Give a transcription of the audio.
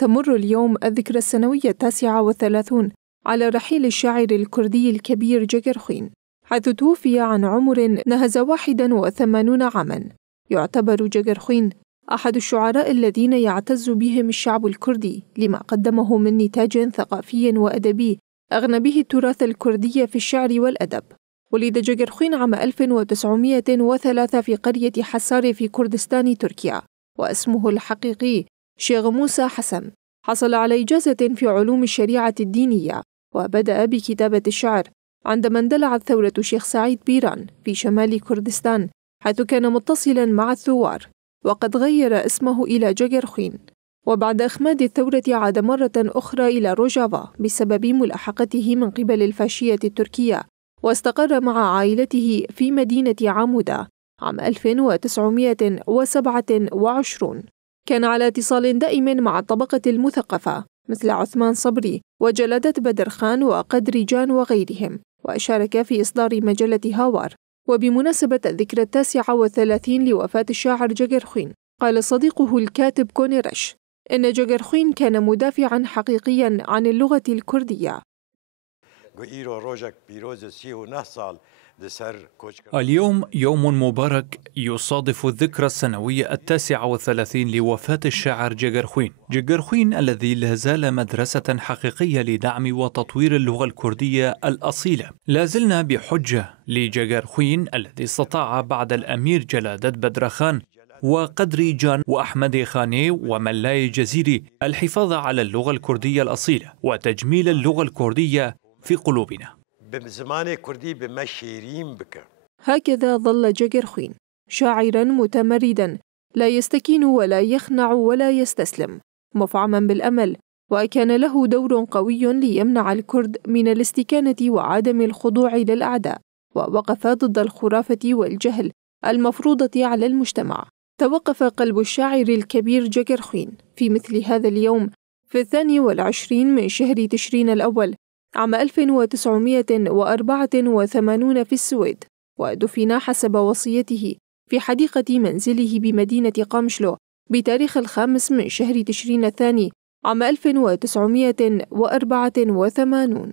تمر اليوم الذكرى السنوية 39 على رحيل الشاعر الكردي الكبير جيغرخوين، حيث توفي عن عمر نهز 81 عاماً. يعتبر جيغرخوين أحد الشعراء الذين يعتز بهم الشعب الكردي لما قدمه من نتاج ثقافي وأدبي أغنى به التراث الكردي في الشعر والأدب. ولد جيغرخوين عام 1903 في قرية حسار في كردستان تركيا، واسمه الحقيقي شيخ موسى حسن. حصل على إجازة في علوم الشريعة الدينية، وبدأ بكتابة الشعر عندما اندلعت ثورة شيخ سعيد بيران في شمال كردستان، حيث كان متصلاً مع الثوار، وقد غير اسمه إلى جيغرخوين. وبعد إخماد الثورة عاد مرة أخرى إلى روجافا بسبب ملاحقته من قبل الفاشية التركية، واستقر مع عائلته في مدينة عمودة عام 1927. كان على اتصال دائم مع الطبقة المثقفة مثل عثمان صبري وجلادة بدر خان وقدر جان وغيرهم، وشارك في إصدار مجلة هاوار. وبمناسبة الذكرى 39 لوفاة الشاعر جيغرخوين، قال صديقه الكاتب كونيرش إن جيغرخوين كان مدافعاً حقيقياً عن اللغة الكردية. اليوم يوم مبارك يصادف الذكرى السنوية 39 لوفاة الشاعر جيغرخوين. جيغرخوين الذي لا زال مدرسة حقيقية لدعم وتطوير اللغة الكردية الأصيلة. لازلنا بحجة لجيغرخوين الذي استطاع بعد الأمير جلادة بدر خان وقدري جان وأحمد خاني وملاي جزيري الحفاظ على اللغة الكردية الأصيلة وتجميل اللغة الكردية في قلوبنا. هكذا ظل جيغرخوين شاعراً متمرداً، لا يستكين ولا يخنع ولا يستسلم، مفعماً بالأمل. وكان له دور قوي ليمنع الكرد من الاستكانة وعدم الخضوع للأعداء، ووقف ضد الخرافة والجهل المفروضة على المجتمع. توقف قلب الشاعر الكبير جيغرخوين في مثل هذا اليوم في 22 من شهر تشرين الأول عام 1984 في السويد، ودفن حسب وصيته في حديقة منزله بمدينة قامشلو بتاريخ 5 من شهر تشرين الثاني عام 1984.